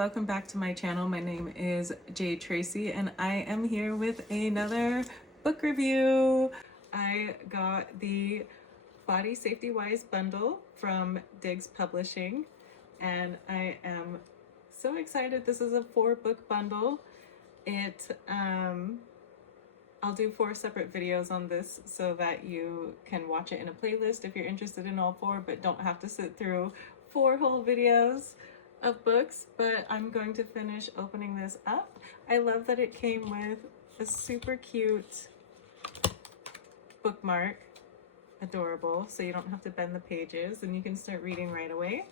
welcome back to my channel. My name is Jade Tracy and I am here with another book review. I got the Body Safety Wise bundle from Diggs Publishing and I am so excited. This is a 4-book bundle. I'll do 4 separate videos on this so that you can watch it in a playlist if you're interested in all 4, but don't have to sit through 4 whole videos of books. But I'm going to finish opening this up. I love that it came with a super cute bookmark, adorable, so you don't have to bend the pages and you can start reading right away.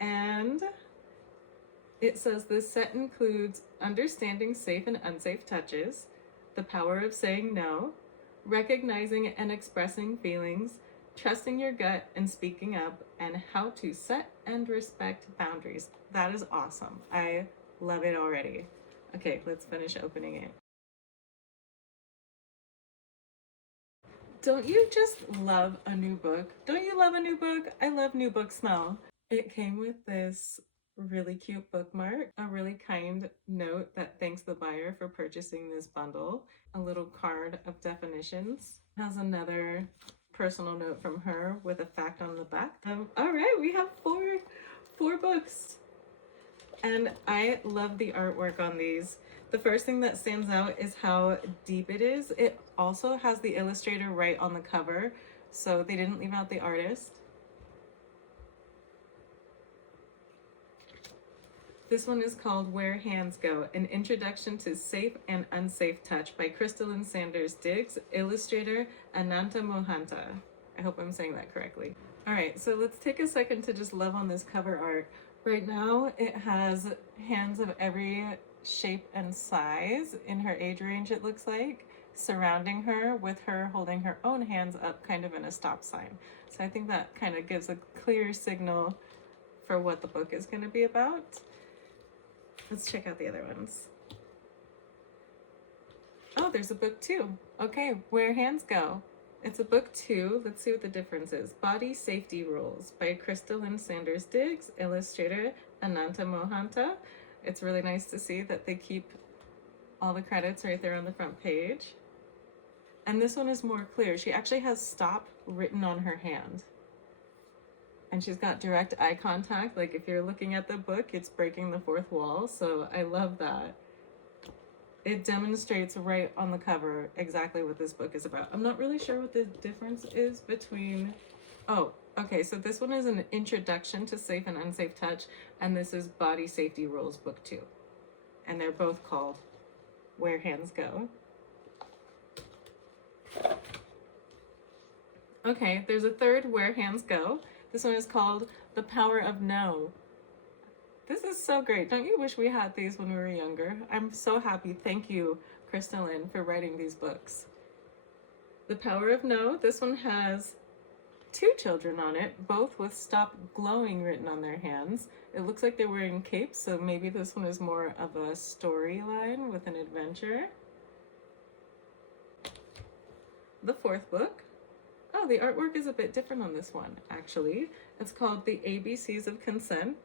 And it says this set includes understanding safe and unsafe touches, the power of saying no, recognizing and expressing feelings, trusting your gut and speaking up, and how to set and respect boundaries. That is awesome. I love it already. Okay, let's finish opening it. Don't you just love a new book? Don't you love a new book? I love new book smell. It came with this really cute bookmark, a really kind note that thanks the buyer for purchasing this bundle, a little card of definitions, it has another personal note from her with a fact on the back. All right, we have four books and I love the artwork on these. The first thing that stands out is how deep it is. It also has the illustrator right on the cover, so they didn't leave out the artist. This one is called Where Hands Go, An Introduction to Safe and Unsafe Touch by Krystaelynne Sanders Diggs, Illustrator, Ananta, Mohanta. I hope I'm saying that correctly. All right, so let's take a second to just love on this cover art. Right now, it has hands of every shape and size in her age range, it looks like, surrounding her, with her holding her own hands up kind of in a stop sign. So I think that kind of gives a clear signal for what the book is going to be about. Let's check out the other ones. Oh, there's a book 2. Okay, Where Hands Go. It's a book 2. Let's see what the difference is. Body Safety Rules by Krystaelynne Sanders Diggs, Illustrator, Ananta, Mohanta. It's really nice to see that they keep all the credits right there on the front page. And this one is more clear. She actually has stop written on her hand. And she's got direct eye contact. Like if you're looking at the book, it's breaking the fourth wall. So I love that. It demonstrates right on the cover exactly what this book is about. I'm not really sure what the difference is between... Oh, okay. So this one is an introduction to safe and unsafe touch. And this is Body Safety Rules book 2. And they're both called Where Hands Go. Okay, there's a third Where Hands Go. This one is called The Power of No. This is so great. Don't you wish we had these when we were younger? I'm so happy. Thank you, Krystaelynne, for writing these books. The Power of No. This one has 2 children on it, both with Stop Glowing written on their hands. It looks like they're wearing capes, so maybe this one is more of a storyline with an adventure. The 4th book. Oh, the artwork is a bit different on this one, actually. It's called The ABCs of Consent.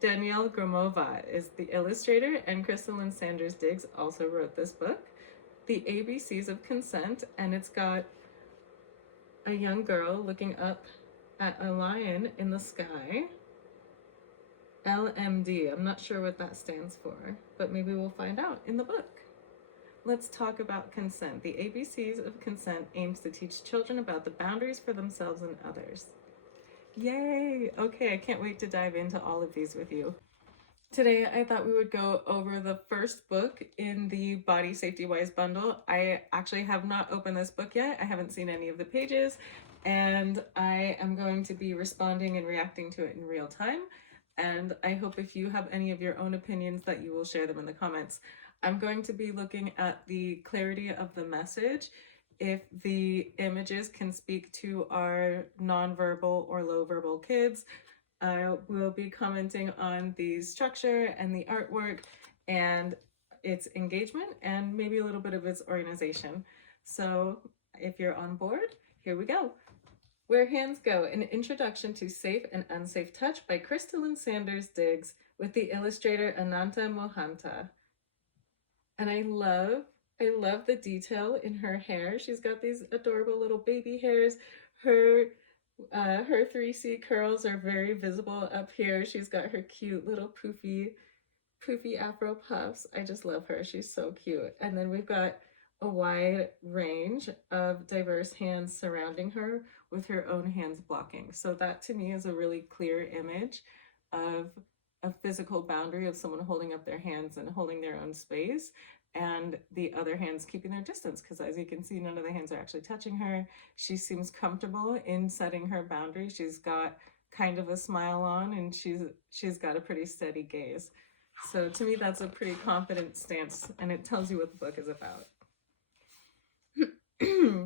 Danielle Gromova is the illustrator, and Krystaelynne Sanders Diggs also wrote this book. The ABCs of Consent, and it's got a young girl looking up at a lion in the sky. LMD, I'm not sure what that stands for, but maybe we'll find out in the book. Let's talk about consent. The ABCs of Consent aims to teach children about the boundaries for themselves and others. Yay! Okay, I can't wait to dive into all of these with you. Today, I thought we would go over the first book in the Body Safety Wise bundle. I actually have not opened this book yet. I haven't seen any of the pages, and I am going to be responding and reacting to it in real time. And I hope if you have any of your own opinions that you will share them in the comments. I'm going to be looking at the clarity of the message, if the images can speak to our nonverbal or low verbal kids. I will be commenting on the structure and the artwork and its engagement and maybe a little bit of its organization. So if you're on board, here we go. Where Hands Go, an introduction to safe and unsafe touch by Krystaelynne Sanders Diggs with the illustrator Ananta Mohanta. And I love the detail in her hair. She's got these adorable little baby hairs. Her 3C curls are very visible up here. She's got her cute little poofy afro puffs. I just love her. She's so cute. And then we've got a wide range of diverse hands surrounding her with her own hands blocking. So that to me is a really clear image of a physical boundary of someone holding up their hands and holding their own space, and the other hands keeping their distance, because as you can see, none of the hands are actually touching her. She seems comfortable in setting her boundary. She's got kind of a smile on, and she's got a pretty steady gaze. So to me, that's a pretty confident stance, and it tells you what the book is about.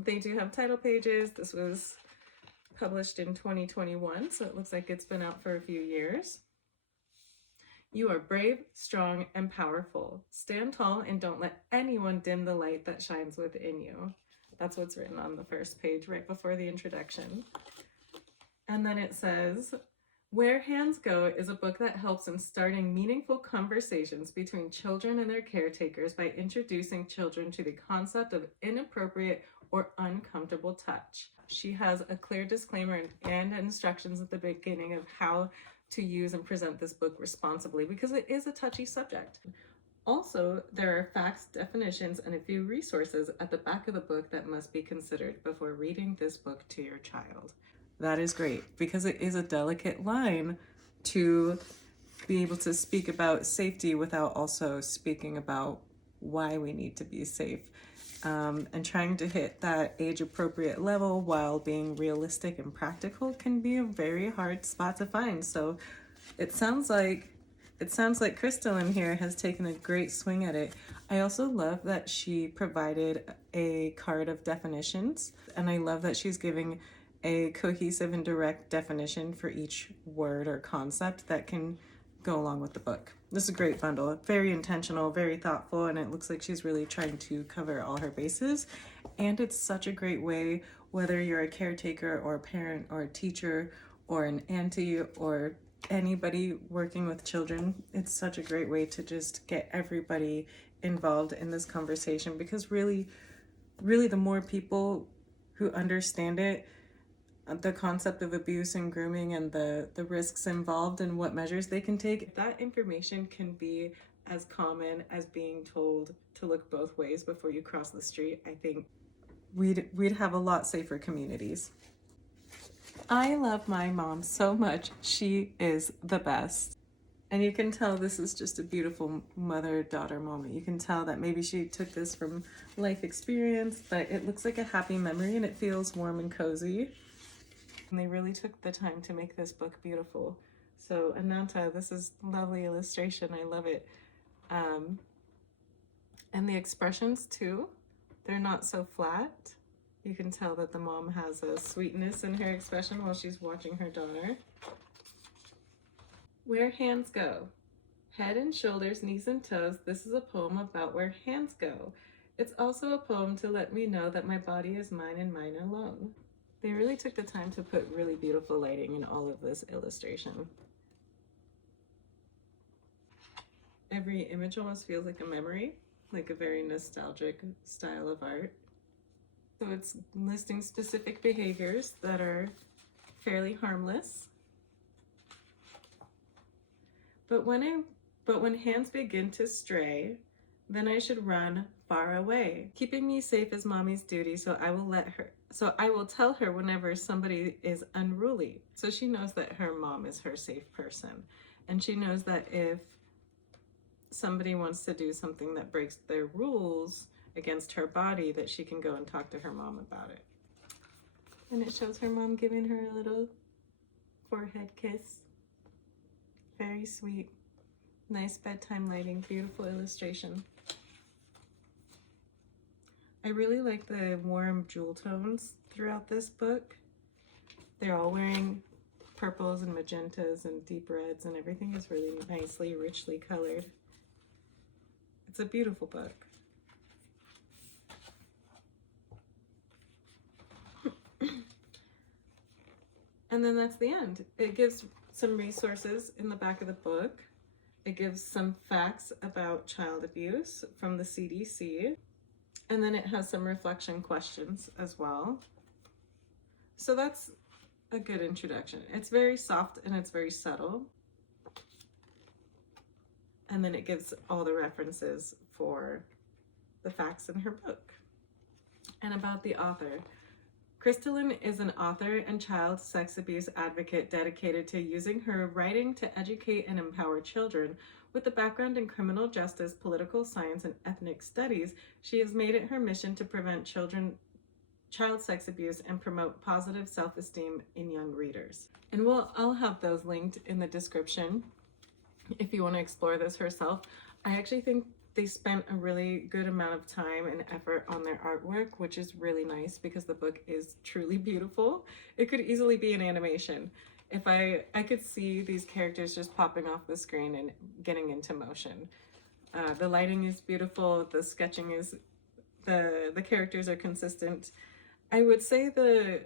They do have title pages. This was published in 2021, so it looks like it's been out for a few years. You are brave, strong, and powerful. Stand tall and don't let anyone dim the light that shines within you. That's what's written on the first page right before the introduction. And then it says, Where Hands Go is a book that helps in starting meaningful conversations between children and their caretakers by introducing children to the concept of inappropriate or uncomfortable touch. She has a clear disclaimer and instructions at the beginning of how to use and present this book responsibly, because it is a touchy subject. Also, there are facts, definitions, and a few resources at the back of the book that must be considered before reading this book to your child. That is great, because it is a delicate line to be able to speak about safety without also speaking about why we need to be safe. And trying to hit that age-appropriate level while being realistic and practical can be a very hard spot to find. So it sounds like Krystaelynne here has taken a great swing at it. I also love that she provided a card of definitions, and I love that she's giving a cohesive and direct definition for each word or concept that can go along with the book. This is a great bundle, very intentional, very thoughtful, and it looks like she's really trying to cover all her bases. And it's such a great way, whether you're a caretaker or a parent or a teacher or an auntie or anybody working with children, it's such a great way to just get everybody involved in this conversation, because really the more people who understand it, the concept of abuse and grooming and the risks involved and what measures they can take, that information can be as common as being told to look both ways before you cross the street. I think we'd have a lot safer communities. I love my mom so much. She is the best. And you can tell this is just a beautiful mother-daughter moment. You can tell that maybe she took this from life experience, but it looks like a happy memory and it feels warm and cozy. And they really took the time to make this book beautiful. So Ananta, this is lovely illustration. I love it. And the expressions too, they're not so flat. You can tell that the mom has a sweetness in her expression while she's watching her daughter. Where Hands Go. Head and shoulders, knees and toes. This is a poem about where hands go. It's also a poem to let me know that my body is mine and mine alone. They really took the time to put really beautiful lighting in all of this illustration. Every image almost feels like a memory, like a very nostalgic style of art. So it's listing specific behaviors that are fairly harmless. But when hands begin to stray, then I should run far away. Keeping me safe is mommy's duty, so I will tell her whenever somebody is unruly. So she knows that her mom is her safe person. And she knows that if somebody wants to do something that breaks their rules against her body, that she can go and talk to her mom about it. And it shows her mom giving her a little forehead kiss. Very sweet. Nice bedtime lighting, beautiful illustration. I really like the warm jewel tones throughout this book. They're all wearing purples and magentas and deep reds, and everything is really nicely, richly colored. It's a beautiful book. And then that's the end. It gives some resources in the back of the book. It gives some facts about child abuse from the CDC. And then it has some reflection questions as well. So that's a good introduction. It's very soft and it's very subtle. And then it gives all the references for the facts in her book. And about the author. Krystaelynne is an author and child sex abuse advocate dedicated to using her writing to educate and empower children. With a background in criminal justice, political science, and ethnic studies, she has made it her mission to prevent child sex abuse and promote positive self-esteem in young readers. And I'll have those linked in the description if you want to explore this herself. I actually think they spent a really good amount of time and effort on their artwork, which is really nice because the book is truly beautiful. It could easily be an animation. If I could see these characters just popping off the screen and getting into motion. The lighting is beautiful. The sketching is, the characters are consistent. I would say the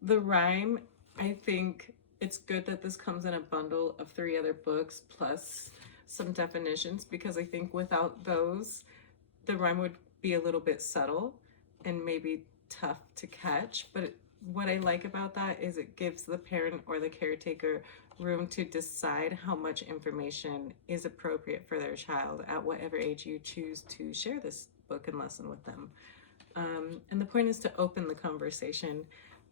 rhyme, I think it's good that this comes in a bundle of 3 other books plus some definitions, because I think without those, the rhyme would be a little bit subtle and maybe tough to catch. But what I like about that is it gives the parent or the caretaker room to decide how much information is appropriate for their child at whatever age you choose to share this book and lesson with them. And the point is to open the conversation,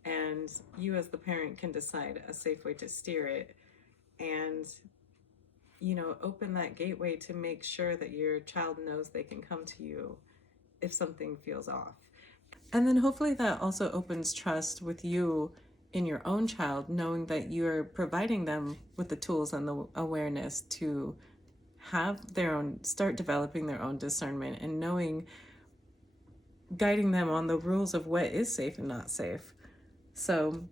and you as the parent can decide a safe way to steer it, and open that gateway to make sure that your child knows they can come to you if something feels off. And then hopefully that also opens trust with you in your own child, knowing that you're providing them with the tools and the awareness to have start developing their own discernment, and guiding them on the rules of what is safe and not safe. So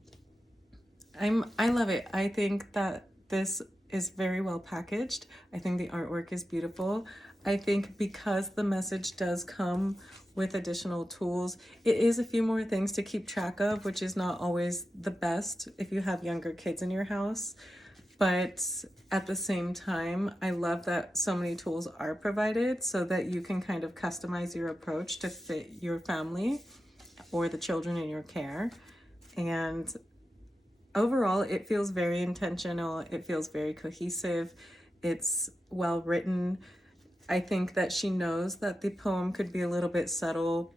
I love it. I think that this is very well packaged. I think the artwork is beautiful. I think because the message does come with additional tools, it is a few more things to keep track of, which is not always the best if you have younger kids in your house. But at the same time, I love that so many tools are provided so that you can kind of customize your approach to fit your family or the children in your care. And overall, it feels very intentional. It feels very cohesive. It's well written. I think that she knows that the poem could be a little bit subtle,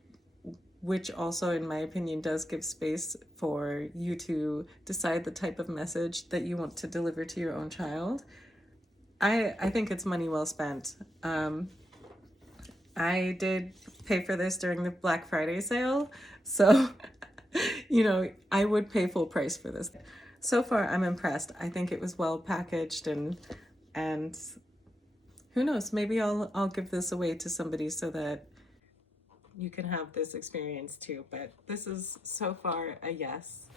which also, in my opinion, does give space for you to decide the type of message that you want to deliver to your own child. I think it's money well spent. I did pay for this during the Black Friday sale, so I would pay full price for this. So far, I'm impressed. I think it was well packaged, and who knows, maybe I'll give this away to somebody so that you can have this experience too. But this is so far a yes.